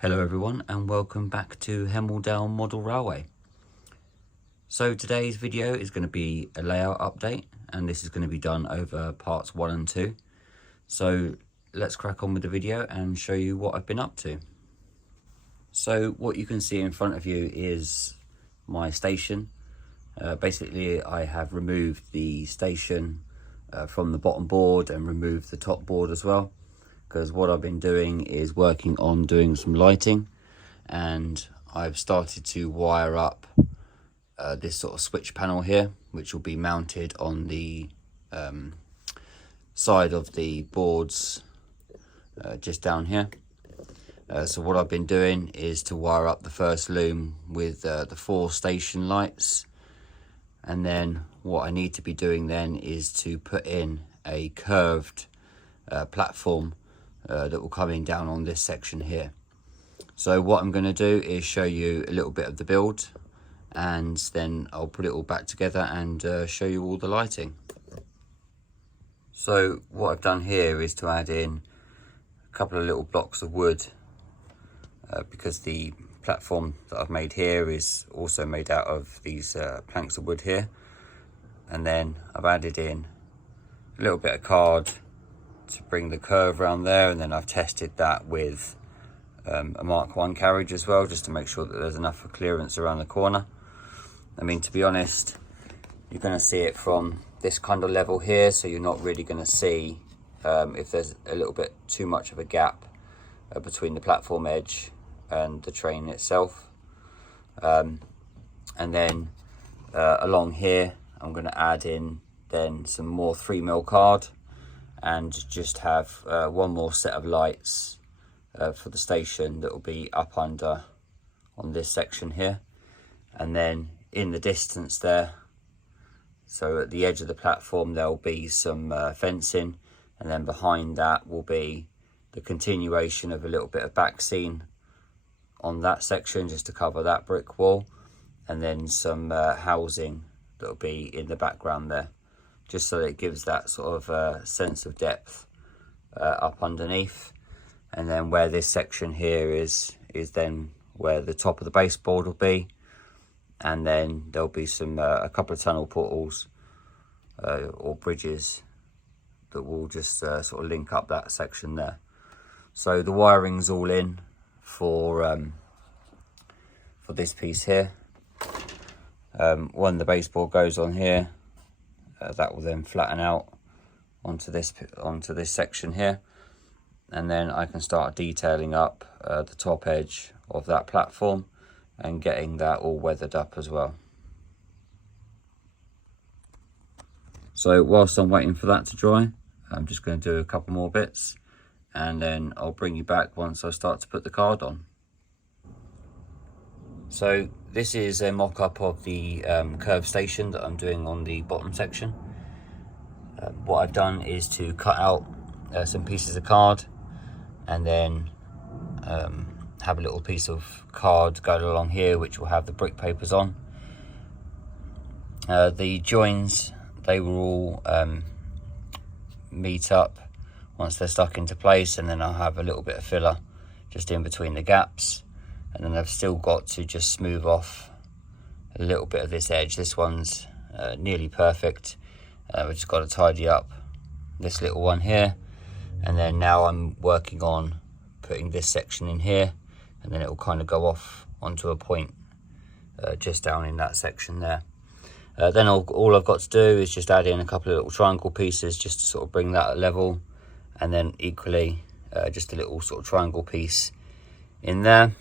Hello everyone and welcome back to Hemel-Down Model Railway. So today's video is going to be a layout update, and this is going to be done over parts 1 and 2. So let's crack on with the video and show you what I've been up to. So what you can see in front of you is my station. Basically I have removed the station from the bottom board and removed the top board as well, because what I've been doing is working on doing some lighting, and I've started to wire up this sort of switch panel here, which will be mounted on the side of the boards just down here. So what I've been doing is to wire up the first loom with the 4 station lights, and then what I need to be doing then is to put in a curved platform that will come in down on this section here. So what I'm going to do is show you a little bit of the build, and then I'll put it all back together and show you all the lighting. So what I've done here is to add in a couple of little blocks of wood, because the platform that I've made here is also made out of these planks of wood here. And then I've added in a little bit of card to bring the curve around there, and then I've tested that with a Mark 1 carriage as well, just to make sure that there's enough for clearance around the corner. I mean, to be honest, you're going to see it from this kind of level here, so you're not really going to see if there's a little bit too much of a gap between the platform edge and the train itself. And then along here I'm going to add in then some more 3mm card, and just have one more set of lights for the station that will be up under on this section here. And then in the distance there, so at the edge of the platform, there'll be some fencing, and then behind that will be the continuation of a little bit of back scene on that section, just to cover that brick wall, and then some housing that'll be in the background there, just so that it gives that sort of sense of depth up underneath. And then where this section here is then where the top of the baseboard will be, and then there'll be some a couple of tunnel portals or bridges that will just sort of link up that section there. So the wiring's all in for this piece here. When the baseboard goes on here, that will then flatten out onto this section here, and then I can start detailing up the top edge of that platform and getting that all weathered up as well. So whilst I'm waiting for that to dry, I'm just going to do a couple more bits, and then I'll bring you back once I start to put the card on. So this is a mock-up of the curved station that I'm doing on the bottom section. What I've done is to cut out some pieces of card, and then have a little piece of card going along here which will have the brick papers on. The joins, they will all meet up once they're stuck into place, and then I'll have a little bit of filler just in between the gaps. And then I've still got to just smooth off a little bit of this edge. This one's nearly perfect. We've just got to tidy up this little one here. And then now I'm working on putting this section in here, and then it will kind of go off onto a point just down in that section there. Then all I've got to do is just add in a couple of little triangle pieces just to sort of bring that at level. And then equally just a little sort of triangle piece in there.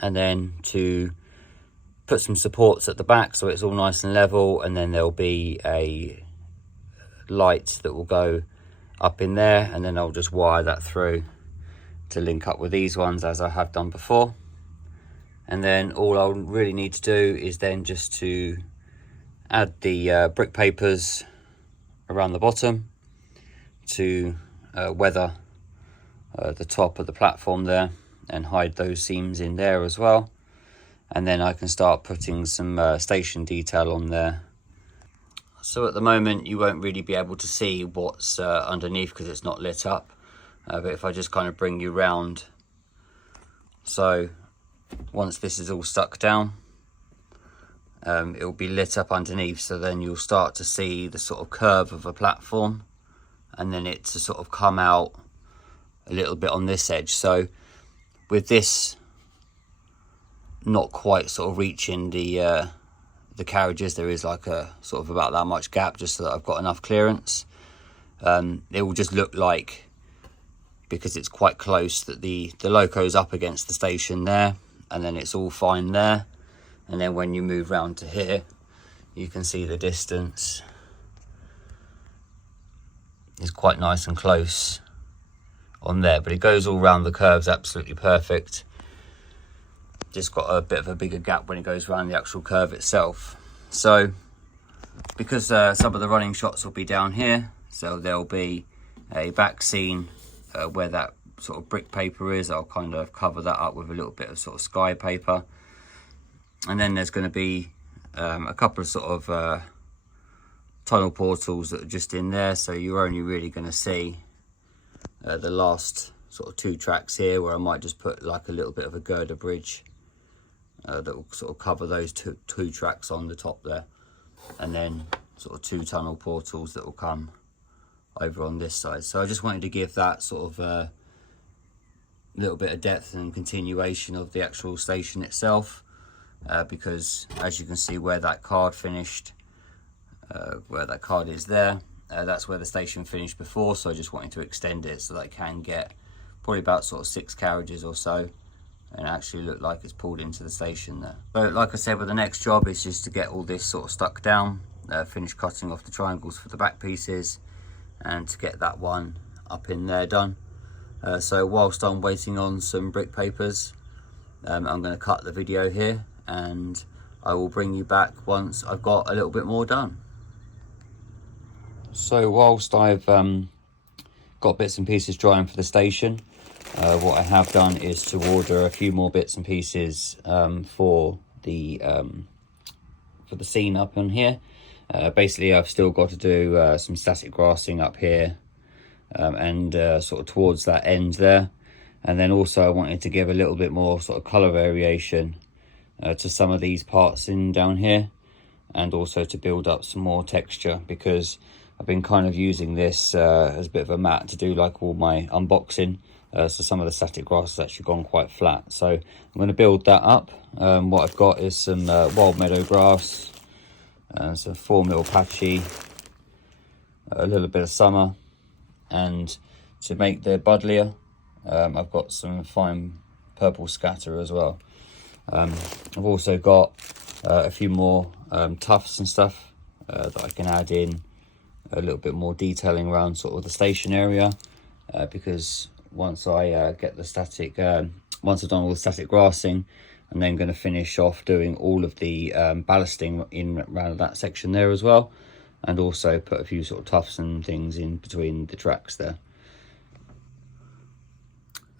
And then to put some supports at the back so it's all nice and level, and then there'll be a light that will go up in there, and then I'll just wire that through to link up with these ones as I have done before. And then all I'll really need to do is then just to add the brick papers around the bottom to weather the top of the platform there, and hide those seams in there as well. And then I can start putting some station detail on there. So at the moment you won't really be able to see what's underneath because it's not lit up, but if I just kind of bring you round So once this is all stuck down, it will be lit up underneath, so then you'll start to see the sort of curve of a platform, and then it to sort of come out a little bit on this edge. So with this not quite sort of reaching the carriages, there is like a sort of about that much gap, just so that I've got enough clearance. It will just look like, because it's quite close, that the loco's up against the station there, and then it's all fine there. And then when you move round to here, you can see the distance is quite nice and close on there, but it goes all round the curves absolutely perfect. Just got a bit of a bigger gap when it goes around the actual curve itself. So because some of the running shots will be down here, so there'll be a back scene where that sort of brick paper is. I'll kind of cover that up with a little bit of sort of sky paper. And then there's going to be a couple of sort of tunnel portals that are just in there, so you're only really going to see the last sort of 2 tracks here, where I might just put like a little bit of a girder bridge that will sort of cover those two tracks on the top there, and then sort of 2 tunnel portals that will come over on this side. So I just wanted to give that sort of little bit of depth and continuation of the actual station itself, because as you can see where that card finished, where that card is there, that's where the station finished before. So I just wanted to extend it so that I can get probably about sort of 6 carriages or so, and actually look like it's pulled into the station there. So like I said, with the next job is just to get all this sort of stuck down, finish cutting off the triangles for the back pieces, and to get that one up in there done. So whilst I'm waiting on some brick papers, I'm going to cut the video here, and I will bring you back once I've got a little bit more done. So whilst I've got bits and pieces drying for the station, what I have done is to order a few more bits and pieces for the scene up on here. Basically, I've still got to do some static grassing up here, and sort of towards that end there. And then also I wanted to give a little bit more sort of colour variation to some of these parts in down here, and also to build up some more texture, because I've been kind of using this as a bit of a mat to do like all my unboxing. So some of the static grass has actually gone quite flat, so I'm going to build that up. What I've got is some wild meadow grass, some 4mm patchy, a little bit of summer, and to make the buddleia, I've got some fine purple scatter as well. I've also got a few more tufts and stuff that I can add in a little bit more detailing around sort of the station area, because once I get the static, once I've done all the static grassing, I'm then going to finish off doing all of the ballasting in around that section there as well, and also put a few sort of tufts and things in between the tracks there.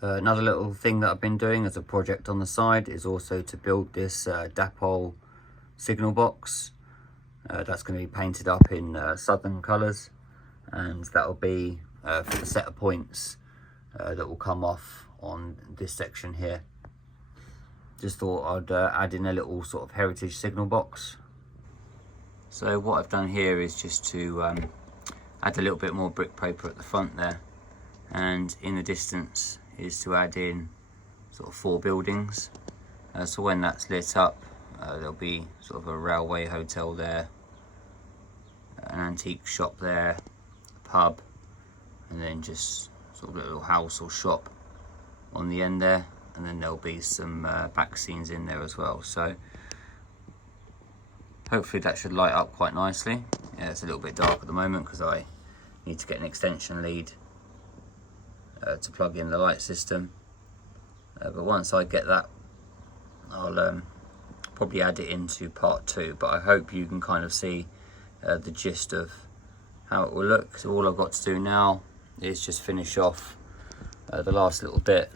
Another little thing that I've been doing as a project on the side is also to build this dapole signal box. That's going to be painted up in southern colours, and that will be for the set of points that will come off on this section here. Just thought I'd add in a little sort of heritage signal box. So what I've done here is just to add a little bit more brick paper at the front there, and in the distance is to add in sort of 4 buildings. So when that's lit up, there'll be sort of a railway hotel there, an antique shop there, a pub, and then just sort of a little house or shop on the end there, and then there'll be some back scenes in there as well. So hopefully that should light up quite nicely. Yeah, it's a little bit dark at the moment because I need to get an extension lead to plug in the light system, but once I get that, I'll probably add it into part 2, but I hope you can kind of see the gist of how it will look. So all I've got to do now is just finish off the last little bit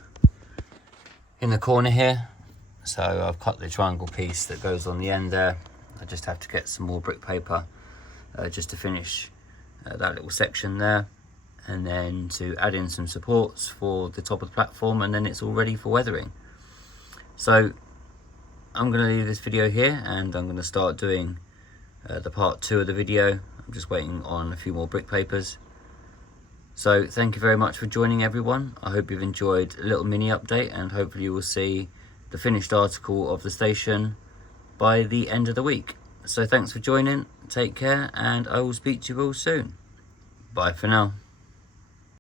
in the corner here. So I've cut the triangle piece that goes on the end there. I just have to get some more brick paper just to finish that little section there, and then to add in some supports for the top of the platform, and then it's all ready for weathering. So I'm going to leave this video here, and I'm going to start doing the part 2 of the video. I'm just waiting on a few more brick papers. So thank you very much for joining, everyone. I hope you've enjoyed a little mini update, and hopefully you will see the finished article of the station by the end of the week. So thanks for joining, take care, and I will speak to you all soon. Bye for now.